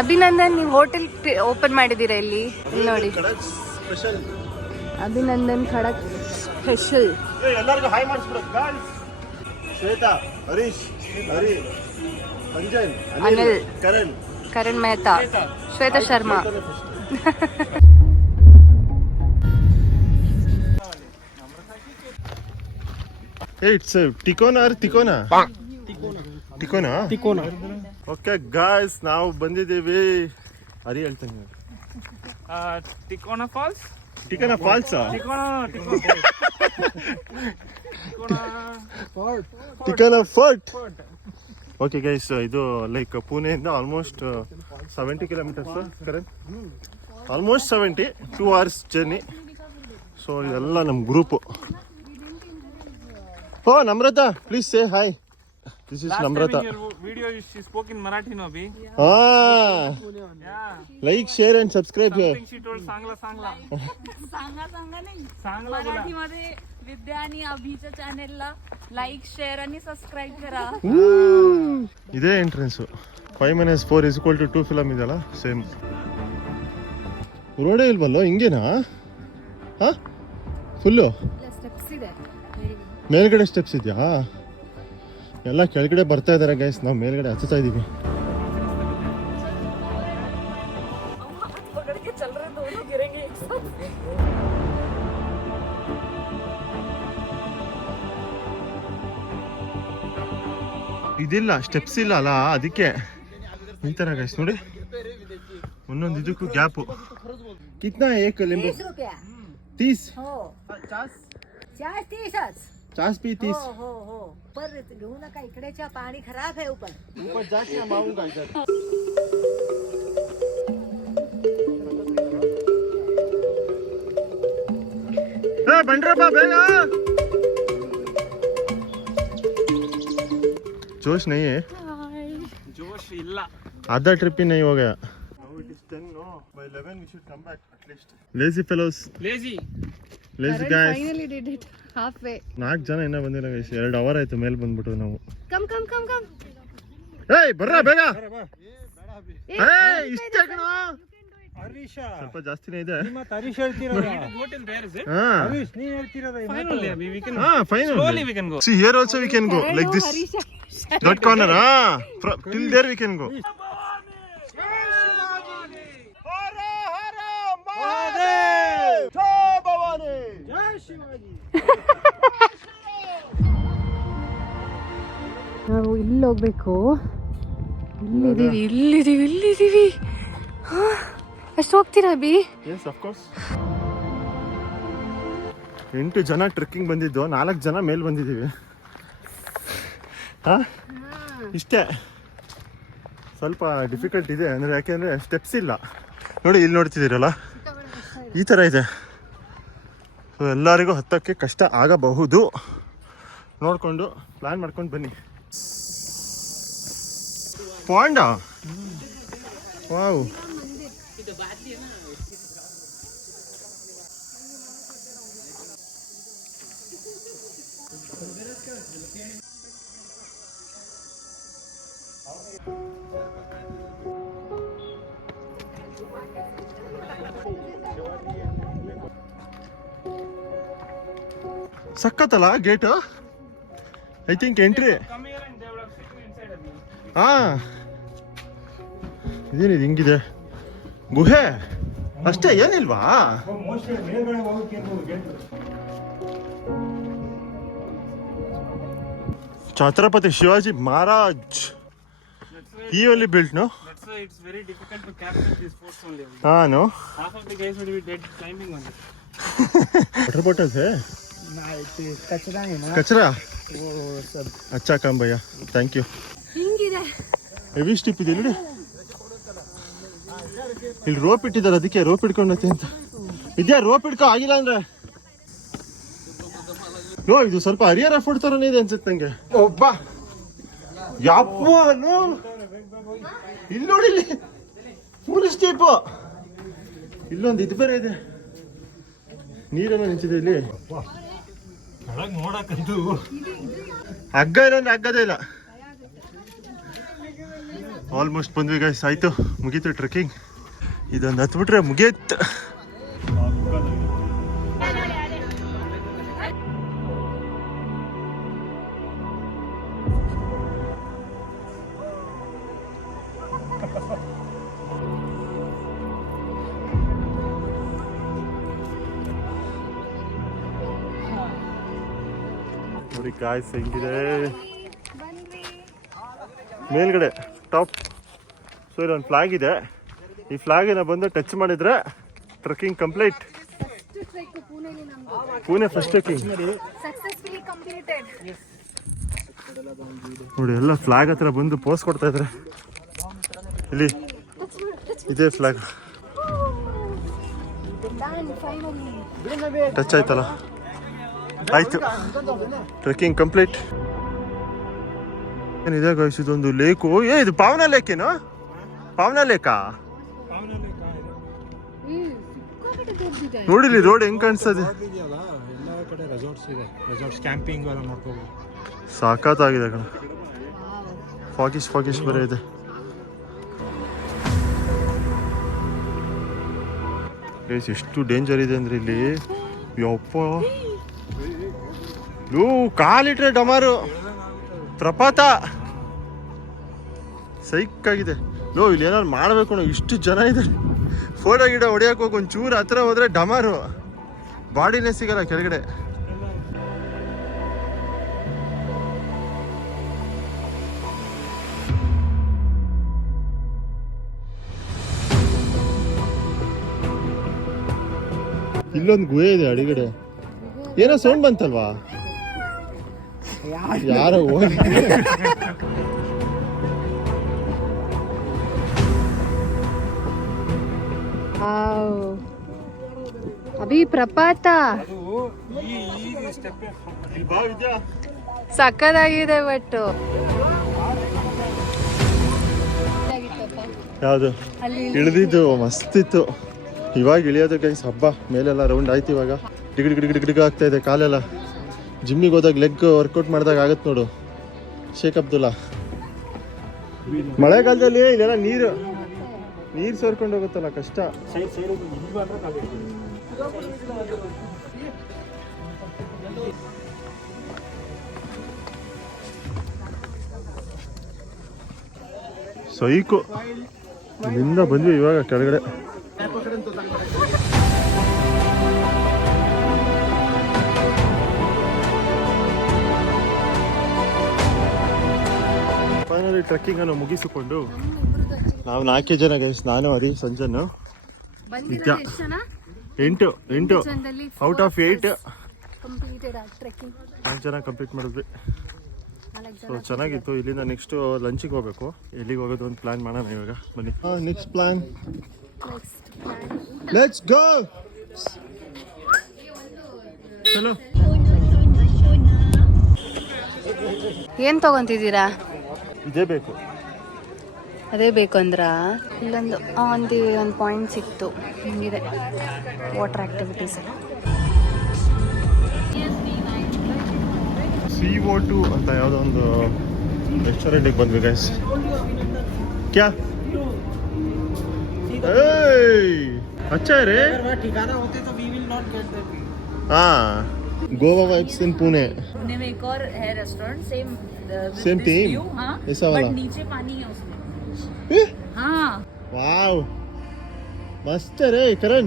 ಅಭಿನಂದನ್, ನೀವು hotel open ಮಾಡಿದ್ದೀರಾ ಇಲ್ಲಿ ನೋಡಿ. ಅಭಿನಂದನ್ ಖಡಕ್ ಸ್ಪೆಷಲ್. ಎಲ್ಲರಿಗೂ ಹಾಯ್ ಮಾಡಿಸ್ಬಿಡು. Shweta, Harish, Hari, Anjan, Anil, Karan, Karan Mehta, Shweta Sharma. It's Tikona or Tikona? Tikona. Tikona. Okay guys, ನಾವು ಬಂದಿದ್ದೀವಿ. ಹರಿ ಹೇಳ್ತಾನೆ Tikona falls. Tikona falls. Tikona fort. Okay guys, ಇದು ಲೈಕ್ ಪುಣೆಯಿಂದ almost 70 kilometres. Correct, almost 70, 2 hours journey. So ಇದೆಲ್ಲ ನಮ್ಮ ಗ್ರೂಪು. ಓ Namrata, please say hi. This is Namrata. In your video she spoke in Marathi, no Abhi? Yeah. Like, share and subscribe here. Something she told Sangla. सांगा नाही, Sangla Marathi मध्ये विद्या आणि अभिच्या चॅनेलला like, share आणि subscribe करा. ಇದೇ ಎಂಟ್ರೆನ್ಸ್. 5 - 4 = 2 ಫಿಲಮ್ ಇದೆಲ್ಲ same. ರೋಡೇ ಇಲ್ವಲ್ಲೋ, ಹಿಂಗೇನಾ? ಹಾ, full ಮೇಲ್ಗಡೆ ಸ್ಟೆಪ್ಸ್ ಇದೆಯಾ? ಎಲ್ಲ ಕೆಳಗಡೆ ಬರ್ತಾ ಇದಾರೆ ಗೈಸ್, ನಾವು ಮೇಲ್ಗಡೆ ಹತ್ತುತ್ತಾ ಇದೀವಿ. ಇದಿಲ್ಲ, ಸ್ಟೆಪ್ಸ್ ಇಲ್ಲ ಅಲ್ಲ, ಅದಕ್ಕೆ ಈ ತರ ಗೈಸ್ ನೋಡಿ, ಒಂದೊಂದು ಇದಕ್ಕೂ ಗ್ಯಾಪು. ಕಿತ್ನಾ ಏಕ್ ಲಿಂಬು? 30. 50 पी 30. हो. पर घेऊ नका, इकडेच्या पाणी खराब आहे. ऊपर जाके मागूंगा इधर. ए बंड्रप्पा बेगा. जोश नहीं है. जोश इल्ला. आधा ट्रिप ही नहीं हो गया. Now it is 10, no? By 11 we should come back at least. Lazy fellows. Lazy guys. Finally did it halfway. 4 ಜನ ಇನ್ನೂ ಬಂದಿಲ್ಲ ಗೈಸ್. 2 ಅವರ್ ಆಯ್ತು ಮೇಲೆ ಬಂದ್ಬಿಟ್ಟು ನಾವು. ಕಮ್. ಏಯ್ ಬರ್ರಾ ಬೇಗ. ಏಯ್ ಇಷ್ಟೇ ಕಣ. ಹರೀಶ ಸ್ವಲ್ಪ ಜಾಸ್ತಿನೇ ಇದೆ. ಮತ್ತೆ ಹರೀಶ್ ಹೇಳ್ತಿರೋದು. What is there is it? ಹಾ, ಹರೀಶ್ ನೀ ಹೇಳ್ತಿರೋದು. Finally we can. ಹಾ, finally. Slowly we can go. See here also we can go like this. That corner, till there we can go. ನಾವು ಇಲ್ಲಿ ಹೋಗ್ಬೇಕು. ಇಲ್ಲಿದ್ದೀವಿ. ಅಷ್ಟು ಹೋಗ್ತೀರಾ ಅಭಿ? Yes, of course. 8 ಜನ ಟ್ರೆಕ್ಕಿಂಗ್ ಬಂದಿದ್ದು, 4 ಜನ ಮೇಲೆ ಬಂದಿದ್ದೀವಿ. ಹಾ, ಇಷ್ಟೇ. ಸ್ವಲ್ಪ ಡಿಫಿಕಲ್ಟ್ ಇದೆ ಅಂದರೆ, ಯಾಕೆಂದರೆ ಸ್ಟೆಪ್ಸ್ ಇಲ್ಲ ನೋಡಿ. ಇಲ್ಲಿ ನೋಡ್ತಿದ್ದೀರಲ್ಲ, ಈ ಥರ ಇದೆ. ಸೊ ಎಲ್ಲರಿಗೂ ಹತ್ತಕ್ಕೆ ಕಷ್ಟ ಆಗಬಹುದು. ನೋಡಿಕೊಂಡು ಪ್ಲ್ಯಾನ್ ಮಾಡ್ಕೊಂಡು ಬನ್ನಿ. ಪಾಂಡ, ವಾವ್. ಸಕ್ಕತ್ತಲ್ಲ ಗೇಟ್. I think entry. ಹಾ, ಇದೇನಿದೆ ಹಿಂಗಿದೆ ಗುಹೆ ಅಷ್ಟೇ, ಏನಿಲ್ವಾ? Chhatrapati Shivaji Maharaj he only built, no? That's why it's very difficult to capture these forts only. No? Half of the guys will be dead climbing on it. Water bottles है? कचरा है ना. कचरा? वो सब. अच्छा काम भैया, थैंक यू. ಹಿಂಗಿದೆ. ಹೆವಿ ಸ್ಟಿಪ್ ಇದೆ ನೋಡಿ. ಇಲ್ಲಿ ರೋಪ್ ಇಟ್ಟಿದ್ದಾರೆ, ಅದಕ್ಕೆ ರೋಪ್ ಹಿಡ್ಕೊಂಡೈತೆ ಅಂತ. ಇದ್ಯಾ ರೋಪ್ ಹಿಡ್ಕೊ ಆಗಿಲ್ಲ ಅಂದ್ರೆ? ಇದು ಸ್ವಲ್ಪ ಹರಿಹರ ಫುಡ್ ತರನೇ ಇದೆ ಅನ್ಸುತ್ತೆ ನಂಗೆ. ಒಬ್ಬ ಯಪ್ಪ ಇಲ್ಲಿ ನೋಡಿ, ಇಲ್ಲಿ ಫುಲ್ ಸ್ಟೀಪು. ಇಲ್ಲೊಂದು ಇದು ಬೇರೆ ಇದೆ, ನೀರೆಲ್ಲ ನಿಂತಿದೆ ಇಲ್ಲಿ. ನೋಡಕ್ಕಂತೂ ಹಗ್ಗ ಇಲ್ಲ ಅಂದ್ರೆ ಹಗ್ಗದೇ ಇಲ್ಲ. ಆಲ್ಮೋಸ್ಟ್ ಬಂದ್ವಿ ಗೈಸ್, ಆಯ್ತು, ಮುಗೀತು ಟ್ರೆಕ್ಕಿಂಗ್. ಇದೊಂದು ಹತ್ಬಿಟ್ರೆ ಮುಗಿಯತ್. ನೋಡಿ ಗಾಯ್ಸ್ ಹೆಂಗಿದೆ ಮೇಲ್ಗಡೆ ಟಾಪ್. ಸೊ ಇಲ್ಲೊಂದು ಫ್ಲಾಗ್ ಇದೆ, ಈ ಫ್ಲಾಗಿನ ಬಂದು ಟಚ್ ಮಾಡಿದ್ರೆ trekking complete. Pune first trekking ನೋಡಿ. ಎಲ್ಲ ಫ್ಲಾಗ್ ಹತ್ರ ಬಂದು ಪೋಸ್ ಕೊಡ್ತಾ ಇದ್ರೆ. ಇಲ್ಲಿ ಇದೇ ಫ್ಲಾಗ್ ಟಚ್ ಆಯ್ತಲ್ಲ, ಆಯ್ತು, ಟ್ರೆಕ್ಕಿಂಗ್ ಕಂಪ್ಲೀಟ್. ಏನಿದೆ ಗೈಸ್, ಇದೊಂದು ಲೇಕು. ಇದು ಪಾವನ ಲೇಕ್ ಏನು? ಪಾವನ ಲೇಕಾ? ನೋಡಿಲಿ ರೋಡ್ ಹೆಂಗ್ ಕಾಣಿಸ್ತದೆ. ಎಲ್ಲ ಕಡೆ ರೆಸಾರ್ಟ್ಸ್ ಇದೆ, ರೆಸಾರ್ಟ್ಸ್ ಕ್ಯಾಂಪಿಂಗ್ ಎಲ್ಲ ಮಾಡ್ಕೋಬಹುದು. ಸಾಕಾಗಿದೆ ಕಣ. ಫಾಗಿಶ್ ಬೇರೆ ಇದೆ. ಗೈಸ್ ಎಷ್ಟು ಡೇಂಜರ್ ಇದೆ ಅಂದ್ರೆ ಇಲ್ಲಿ. ಯಪ್ಪ, ಕಾಲಿಟ್ರೆ ಡಮಾರು ಪ್ರಪಾತ ಸೈಕ್ ಆಗಿದೆ. ಇಲ್ಲಿ ಏನಾದ್ರು ಮಾಡ್ಬೇಕು ಅನ್ನೋ ಇಷ್ಟು ಜನ ಇದೆ. ಫೋಟೋ ಗಿಡ ಹೊಡಿಯಕ್ಕೆ ಹೋಗಿ ಒಂಚೂರು ಹತ್ರ ಹೋದ್ರೆ ಡಮಾರು, ಬಾಡಿನೇ ಸಿಗಲ್ಲ ಕೆಳಗಡೆ. ಇಲ್ಲೊಂದು ಗುಹೆ ಇದೆ ಅಡಿಗಡೆ. ಏನೋ ಸೌಂಡ್ ಬಂತಲ್ವಾ? ಯಾರೋ ಹೋಗಿ ಅಭಿ ಪ್ರಪಾತ ಸಕ್ಕದಾಗಿದೆ. ಬಟ್ ಯಾವುದು ಇಳಿದಿದ್ದು ಮಸ್ತಿತ್ತು. ಇವಾಗ ಇಳಿಯೋದು ಗೈಸ್ ಹಬ್ಬ. ಮೇಲೆಲ್ಲ ರೌಂಡ್ ಆಯ್ತು. ಇವಾಗ ಡಿಗ್ ಆಗ್ತಾ ಇದೆ ಕಾಲೆಲ್ಲ. ಜಿಮ್ಮಿಗೆ ಹೋದಾಗ ಲೆಗ್ ವರ್ಕೌಟ್ ಮಾಡಿದಾಗ ಆಗತ್ತೆ ನೋಡು. ಶೇಖ್ ಅಬ್ದುಲ್ಲಾ. ಮಳೆಗಾಲದಲ್ಲಿ ಇಲ್ಲೆಲ್ಲ ನೀರು ಸೋರ್ಕೊಂಡು ಹೋಗುತ್ತಲ್ಲ, ಕಷ್ಟ. ಸೈಕು. ಇಲ್ಲಿಂದ ಬಂದ್ವಿ ಇವಾಗ ಕೆಳಗಡೆ. ಫೈನಲಿ ಟ್ರೆಕ್ಕಿಂಗ್ ಅನ್ನು ಮುಗಿಸಿಕೊಂಡು ನಾವು 4 ಜನ ಗೈಸ್, ನಾನು ಹರಿ ಸಂಜನ್ ನಿತ್ಯ 8 ಔಟ್ ಆಫ್ 8 4 ಜನ ಕಂಪ್ಲೀಟ್ ಮಾಡಿದ್ವಿ. ಸೊ ಚೆನ್ನಾಗಿತ್ತು. ಇಲ್ಲಿಂದ ನೆಕ್ಸ್ಟ್ ಲಂಚಿಗೆ ಹೋಗ್ಬೇಕು. ಎಲ್ಲಿಗೆ ಹೋಗೋದು ಒಂದು ಪ್ಲಾನ್ ಮಾಡೋಣ ಇವಾಗ. ಬನ್ನಿ ನೆಕ್ಸ್ಟ್ ಪ್ಲಾನ್, ಲೆಟ್ಸ್ ಗೋ. ಚಲೋ. ಏನ್ ತಗೊಂತಿದ್ದೀರಾ? ಇದೇ ಬೇಕು. ಅದೇ ಬೇಕಂದ್ರ ಇಲ್ಲೊಂದು ಒಂದು ಪಾಯಿಂಟ್ ಸಿಕ್ತು. ಹಿಂಗಿದೆ ವಾಟರ್ ಆಕ್ಟಿವಿಟೀಸ್. CO2 ಅಂತ ಯಾವುದೋ ಒಂದು ರೆಸ್ಟೋರೆಂಟಿಗೆ ಬಂದ್ವಿ ಗೈಸ್. ಕ್ಯಾ अच्छा है रे. ठिकाना होते तो we will not get that. हाँ, गोवा वाइब्स इन पुणे. पुणे में एक और है रेस्टोरेंट सेम थीम. हाँ, ऐसा वाला. बट नीचे पानी है उसमें. Eh? हाँ, वाव, मस्त है रे करण.